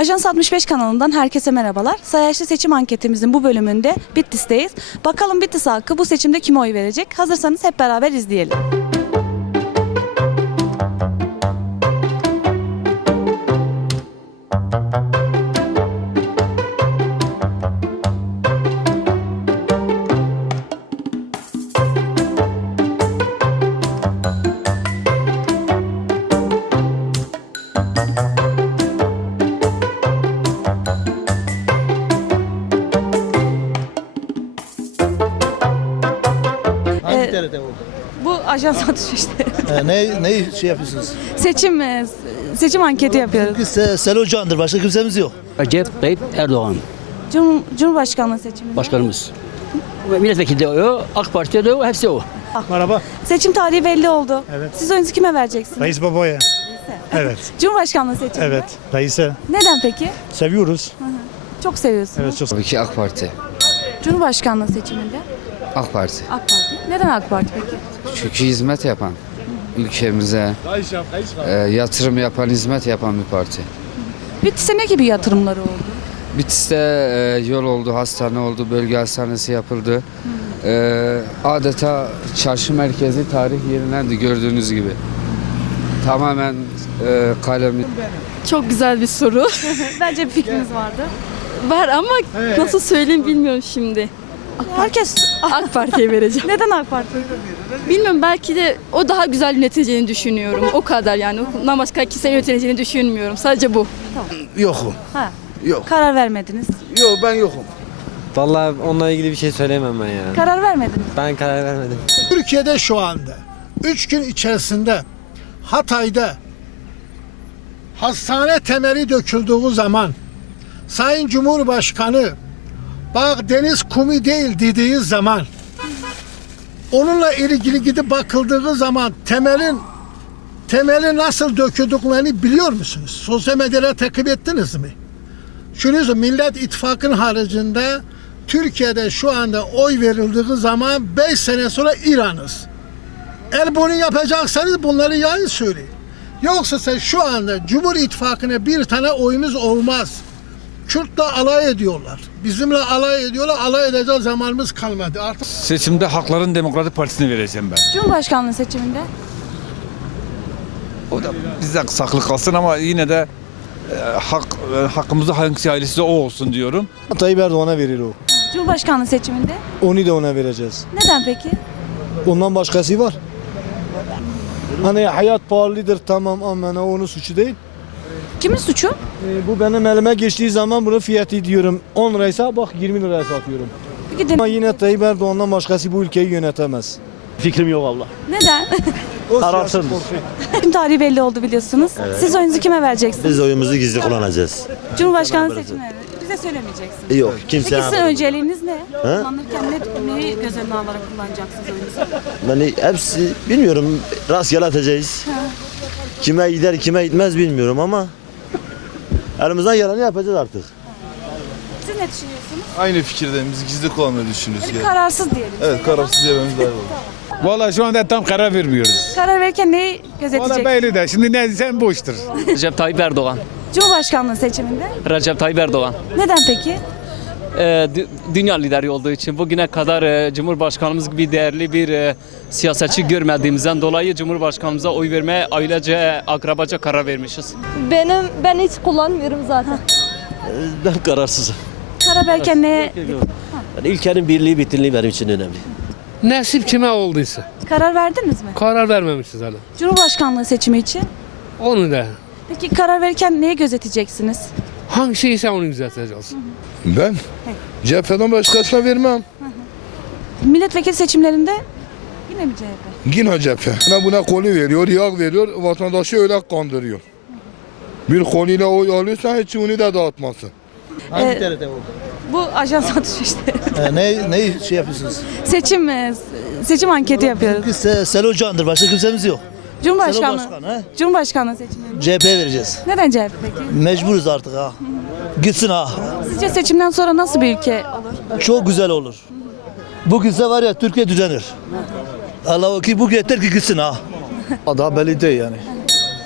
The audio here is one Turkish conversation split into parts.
Ajans 65 kanalından herkese merhabalar. Sayaçlı seçim anketimizin bu bölümünde Bitlis'teyiz. Bakalım Bitlis halkı bu seçimde kime oy verecek? Hazırsanız hep beraber izleyelim. Bu Ajans 65'te Ee, ne, ne şey yapıyorsunuz? seçim e, seçim anketi yapıyoruz. Biz e, Selo Can'dır. Başka kimsemiz yok. Recep Tayyip Erdoğan Cum Cumhurbaşkanlığı seçiminde. başkanımız. Milletvekili de o, AK Parti de o, hepsi o. Merhaba. Seçim tarihi belli oldu. Evet. Siz oyunuzu kime vereceksiniz? Reis Baba'ya. Evet. Cumhurbaşkanlığı seçiminde. Evet. Reis'e Neden peki? seviyoruz. Çok seviyorsunuz. Evet çok Tabii ki AK Parti. Cumhurbaşkanlığı seçiminde AK Parti. AK Parti. Neden AK Parti peki? Çünkü hizmet yapan ülkemize e, yatırım yapan, hizmet yapan bir parti. Bitlis'e ne gibi yatırımları oldu? Bitlis'te e, yol oldu, hastane oldu, bölge hastanesi yapıldı. E, adeta çarşı merkezi tarih yerinendi gördüğünüz gibi. Tamamen e, kalem Çok güzel bir soru. Bence bir fikriniz vardı. Var ama nasıl söyleyeyim bilmiyorum şimdi. Herkes AK Parti'ye vereceğim. neden AK Parti? Bilmiyorum belki de o daha güzel yöneteceğini düşünüyorum. O kadar yani. Ondan başka kimse yöneteceğini düşünmüyorum. Sadece bu. Yokum. Ha. Yok. Karar vermediniz. Yok ben yokum. Vallahi onunla ilgili bir şey söyleyemem ben ya. Karar vermediniz. Ben karar vermedim. Türkiye'de şu anda 3 gün içerisinde Hatay'da hastane temeli döküldüğü zaman Sayın Cumhurbaşkanı bak deniz kumi değil dediği zaman onunla ilgili gidip bakıldığı zaman temelin temeli nasıl döküldüklerini biliyor musunuz? Sosyal medyada takip ettiniz mi? Şunu Millet İttifakı'nın haricinde Türkiye'de şu anda oy verildiği zaman 5 sene sonra İran'ız. El bunu yapacaksanız bunları yayın söyleyin. Yoksa sen şu anda Cumhur İttifakı'na bir tane oyumuz olmaz. Kürt'le alay ediyorlar. Bizimle alay ediyorlar. Alay edecek zamanımız kalmadı. Artık Seçimde Hakların Demokratik Partisi'ni vereceğim ben. Cumhurbaşkanlığı seçiminde O da bizde saklı kalsın ama yine de e, hak e, hakkımızda hangisi ailesi o olsun diyorum. Tayyip Erdoğan'a verir o. Cumhurbaşkanlığı seçiminde Onu da ona vereceğiz. neden peki? Ondan başkası var. Hani hayat pahalıdır tamam ama onun suçu değil. Kimin suçu? Ee, bu benim elime geçtiği zaman bunu fiyatı diyorum 10 liraysa bak 20 liraya satıyorum. Peki de- Ama yine Tayyip Erdoğan'dan başkası bu ülkeyi yönetemez. Fikrim yok abla. neden? Kararsız. Seçim tarihi belli oldu biliyorsunuz. Siz oyunuzu kime vereceksiniz? Biz oyumuzu gizli kullanacağız. Cumhurbaşkanlığı evet. Bize söylemeyeceksiniz. Yok kimse Peki sizin önceliğiniz ne? Kullanırken ne, neyi göz önüne alarak kullanacaksınız oyunuzu? yani hepsi bilmiyorum rastgele atacağız. Kime gider kime gitmez bilmiyorum ama elimizden geleni yapacağız artık. Siz ne düşünüyorsunuz? Aynı fikirdeyim. Biz gizli kullanmayı düşünüyoruz. Yani kararsız diyelim. Evet kararsız diyememiz daha iyi olur. Vallahi şu anda tam karar vermiyoruz. Karar verirken neyi Valla gözetecek? belli de şimdi ne desem boştur. Recep Tayyip Erdoğan. Cumhurbaşkanlığı seçiminde. Recep Tayyip Erdoğan. Neden peki? Dü- dünya lideri olduğu için bugüne kadar e, Cumhurbaşkanımız gibi değerli bir e, siyasetçi görmediğimizden dolayı Cumhurbaşkanımıza oy vermeye ailece, akrabaca karar vermişiz. Benim ben hiç kullanmıyorum zaten. Ben kararsızım. Karar verirken neye Yani ülkenin birliği bütünlüğü benim için önemli. Nasip kime olduysa. karar verdiniz mi? Karar vermemişiz hala. Cumhurbaşkanlığı seçimi için. Onu da. Peki karar verirken neyi gözeteceksiniz? Hangisi ise onu düzelteceğiz. Ben CHP'den başkasına vermem. Milletvekili seçimlerinde yine mi CHP? Yine CHP. Buna, buna koli veriyor, yağ veriyor, vatandaşı öyle kandırıyor. Bir koliyle oy alıyorsan hiç onu da dağıtmasın. Hangi Ee, TRT oldu? Bu Ajans 65'te Ee, ne, ne şey yapıyorsunuz? seçim e, seçim anketi yapıyoruz. Biz e, Selo Can'dır. Başka kimsemiz yok. Başkan ha. Cumhurbaşkanlığı seçimlerinde. CHP'ye vereceğiz. Neden CHP peki? Mecburuz artık ha. Gitsin ha. Sizce seçimden sonra nasıl bir ülke olur? Çok güzel olur. Bu gitse var ya Türkiye düzenir. Allah o ki bu yeter ki gitsin ha. Daha belli değil yani.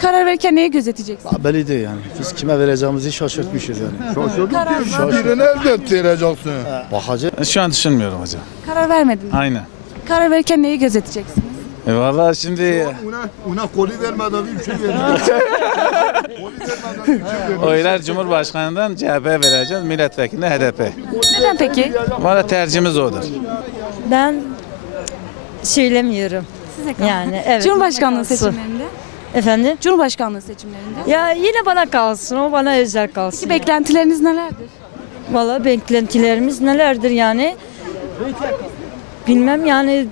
Karar verirken neyi gözeteceksiniz? Belli değil yani. Biz kime vereceğimizi şaşırtmışız yani. Karar, Birini elbet vereceksin. Bakacağız. Şu an düşünmüyorum hocam. karar vermediniz. Aynen. Karar verirken neyi gözeteceksiniz? E valla şimdi Ona, ona koli vermeden bir şey vermiyor. oylar Cumhurbaşkanı'ndan CHP vereceğiz, milletvekiline HDP. Neden peki? Valla tercihimiz odur. Ben söylemiyorum. Size kalın. Yani evet. Cumhurbaşkanlığı Kalsın. seçimlerinde. Efendim? Cumhurbaşkanlığı seçimlerinde. Ya yine bana kalsın. O bana özel kalsın. Peki beklentileriniz nelerdir? Valla beklentilerimiz nelerdir yani? Bilmem yani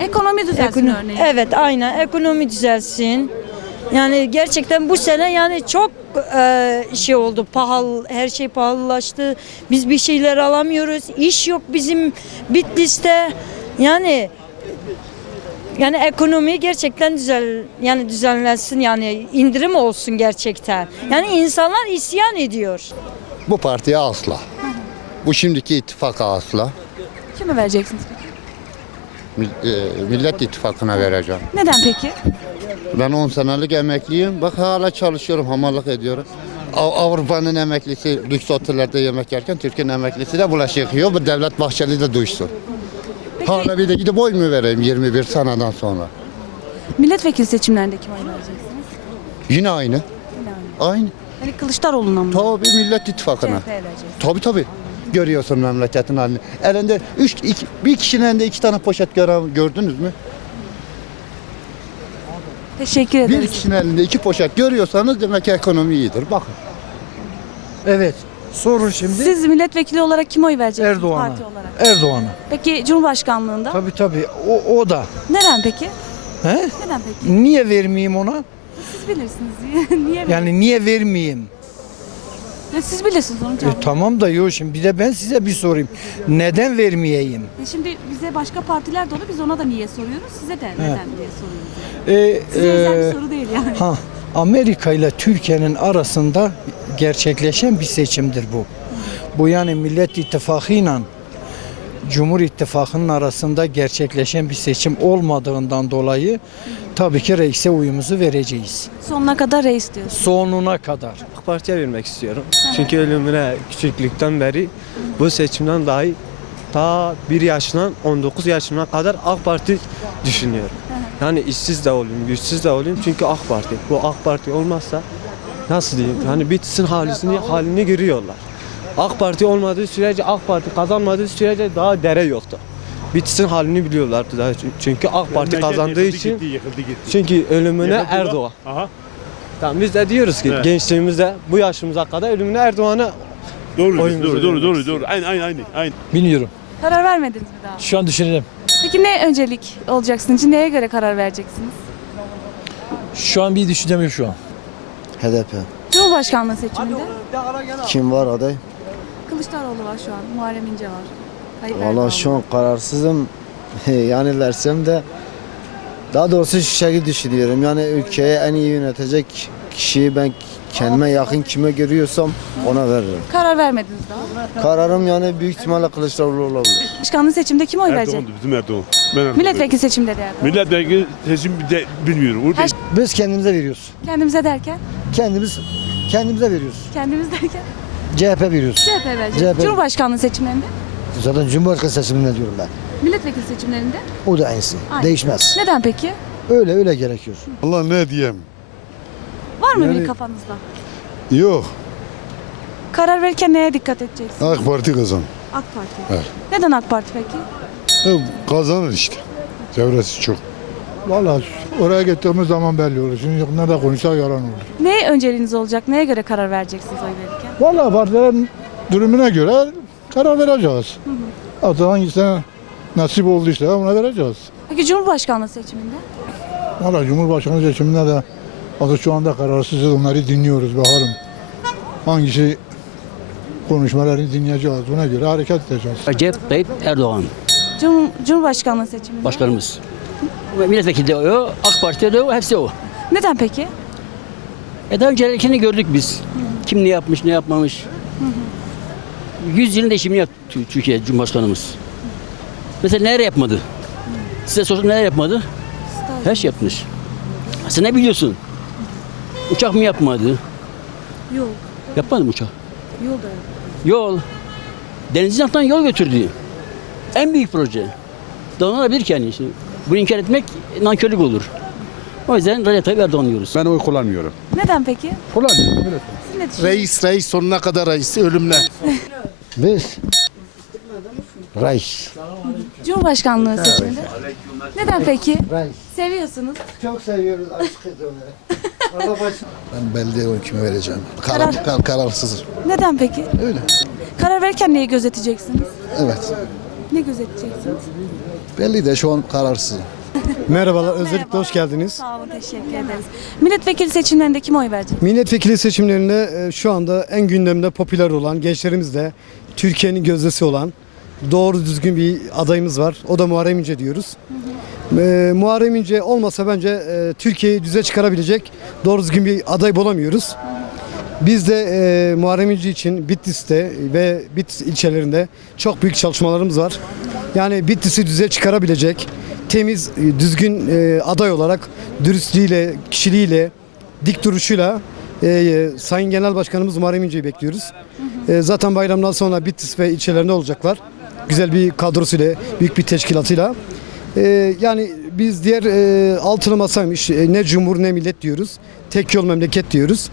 Ekonomi düzelsin ekonomi, örneğin. evet aynen ekonomi düzelsin. Yani gerçekten bu sene yani çok e, şey oldu pahalı her şey pahalılaştı. Biz bir şeyler alamıyoruz. İş yok bizim Bitlis'te. Yani yani ekonomi gerçekten güzel yani düzenlensin yani indirim olsun gerçekten. Yani insanlar isyan ediyor. Bu partiye asla. Bu şimdiki ittifaka asla. Kime vereceksiniz peki? Millet İttifakı'na vereceğim. Neden peki? Ben 10 senelik emekliyim. Bak hala çalışıyorum, hamallık ediyorum. Av- Avrupa'nın emeklisi lüks otellerde yemek yerken Türkiye'nin emeklisi de bulaşık yıkıyor. Bu Devlet Bahçeli de duysun. Hala bir de gidip oy mu vereyim 21 seneden sonra? Milletvekili seçimlerinde kime oy vereceksiniz? Yine aynı. Aynı. Yani Kılıçdaroğlu'na mı? Tabii Millet İttifakı'na. Vereceksiniz. Tabii tabii. Görüyorsun memleketin halini. Elinde üç, iki, bir kişinin elinde iki tane poşet gören, gördünüz mü? Teşekkür Bir ederiz. kişinin elinde iki poşet görüyorsanız demek ki ekonomi iyidir. Bakın. Evet. Sorun şimdi Siz milletvekili olarak kime oy vereceksiniz Erdoğan'a. parti olarak? Erdoğan'a. Peki Cumhurbaşkanlığında? Tabii tabii. O, o da. Neden peki? He? Neden peki? Niye vermeyeyim ona? Siz bilirsiniz. Niye? Yani niye vermeyeyim? Ya siz bilirsiniz onu E, cevabını. tamam da yok şimdi bir de ben size bir sorayım. Neden vermeyeyim? E Şimdi bize başka partiler dolu biz ona da niye soruyoruz size de neden diye soruyoruz. E, Size özel e, bir soru değil yani. Ha, Amerika ile Türkiye'nin arasında gerçekleşen bir seçimdir bu. Bu yani Millet İttifakı ile Cumhur İttifakı'nın arasında gerçekleşen bir seçim olmadığından dolayı tabii ki reise uyumuzu vereceğiz. Sonuna kadar reis diyorsun. Sonuna kadar. AK Parti'ye vermek istiyorum. Çünkü ölümüne küçüklükten beri bu seçimden dahi ta 1 yaşından 19 yaşına kadar AK Parti düşünüyorum. Yani işsiz de olayım, güçsüz de olayım çünkü AK Parti. Bu AK Parti olmazsa nasıl diyeyim? Hani bitsin halini, halini görüyorlar. AK Parti olmadığı sürece, AK Parti kazanmadığı sürece daha dere yoktu. Bitsin halini biliyorlardı daha çünkü AK Parti kazandığı için çünkü ölümüne Erdoğan. Tamam biz de diyoruz ki gençliğimizde bu yaşımıza kadar ölümüne Erdoğan'a Doğru, Oyumuzu doğru, doğru, doğru, doğru. Aynı, aynı, aynı, aynı. Bilmiyorum. Karar vermediniz mi daha? Şu an düşünelim. Peki ne öncelik olacak sizin için? Neye göre karar vereceksiniz? Şu an bir düşüncem yok şu an. HDP. Cumhurbaşkanlığı seçiminde Kim var aday? Kılıçdaroğlu var şu an. Muharrem İnce var. Tayyip Valla şu var. an kararsızım. yani versem de daha doğrusu şu şekilde düşünüyorum. Yani ülkeyi en iyi yönetecek kişiyi ben kendime yakın kime görüyorsam ona veririm. Karar vermediniz daha. Kararım yani büyük ihtimalle Kılıçdaroğlu olabilir. Başkanlığı seçimde kime oy verecek? Erdoğan'dı, bizim Erdoğan. Ben Erdoğan. Milletvekili seçimleri Erdoğan. Milletvekili seçim de bilmiyorum. Orada Her- Biz kendimize veriyoruz. Kendimize derken? Kendimiz kendimize veriyoruz. Kendimiz derken? CHP veriyoruz. CHP verecek. CHP. Cumhurbaşkanlığı seçimlerinde? Zaten Cumhurbaşkanı seçiminde diyorum ben. Milletvekili seçimlerinde? O da aynısı. Aynı. Değişmez. Neden peki? Öyle öyle gerekiyor. Allah ne diyeyim? Var mı Yani- bir kafanızda? Yok. Karar verirken neye dikkat edeceksin? AK Parti kazan. AK Parti. Evet. Neden AK Parti peki? Kazanır işte. Çevresi çok. Valla oraya gittiğimiz zaman belli olur. Şimdi nerede konuşsak yalan olur. Neye önceliğiniz olacak? Neye göre karar vereceksiniz oy verirken? Valla partilerin durumuna göre karar vereceğiz. Artık hangisine nasip olduysa ona vereceğiz. Peki Cumhurbaşkanlığı seçiminde? Valla Cumhurbaşkanı seçiminde de artık şu anda kararsızız onları dinliyoruz bakalım. Hangisi konuşmalarını dinleyeceğiz. Buna göre hareket edeceğiz. Recep Tayyip Erdoğan Cum Cumhurbaşkanlığı seçiminde? başkanımız. Milletvekili de o, AK Parti de o, hepsi o. Neden peki? E daha öncelikini gördük biz. Kim ne yapmış, ne yapmamış. 100 yılın değişimini yaptı Tü- Türkiye Cumhurbaşkanımız. Mesela neler yapmadı? Size sorsam neler yapmadı? Her şey yapmış. Sen ne biliyorsun? Uçak mı yapmadı? Yok. Yapmadı mı uçak? Yolda. Yol. Denizin altından yol götürdü. En büyük proje. Donanabilir ki yani. Bunu inkar etmek nankörlük olur. O yüzden Recep Tayyip Erdoğan diyoruz. Ben oy kullanmıyorum. Neden peki? Kullanmıyorum. Siz ne düşünüyorsunuz? Reis reis sonuna kadar reis ölümle. Biz reis. Cumhurbaşkanlığı seçiminde. Neden peki? Reis. Seviyorsunuz. Çok seviyoruz aşkız onu. Ben belli oy kime vereceğim. Karar- Karar, kararsızım. Neden peki? Öyle. Karar verirken neyi gözeteceksiniz? Evet. Ne gözeteceksiniz? Belli de şu an kararsızım. Merhabalar, Merhaba. özellikle hoş geldiniz. Sağ olun, teşekkür ederiz. Milletvekili seçimlerinde kime oy vereceksiniz? Milletvekili seçimlerinde e, şu anda en gündemde popüler olan, gençlerimizde Türkiye'nin gözdesi olan doğru düzgün bir adayımız var. O da Muharrem İnce diyoruz. E, Muharrem İnce olmasa bence e, Türkiye'yi düze çıkarabilecek doğru düzgün bir aday bulamıyoruz. Biz de e, Muharrem İnce için Bitlis'te ve Bitlis ilçelerinde çok büyük çalışmalarımız var. Yani Bitlis'i düze çıkarabilecek temiz, e, düzgün e, aday olarak dürüstlüğüyle, kişiliğiyle, dik duruşuyla e, Sayın Genel Başkanımız Muharrem İnce'yi bekliyoruz. Zaten bayramdan sonra Bitlis ve ilçelerinde olacaklar. Güzel bir kadrosuyla, büyük bir teşkilatıyla. Yani biz diğer e, altılı masaymış, ne cumhur ne millet diyoruz. Tek yol memleket diyoruz.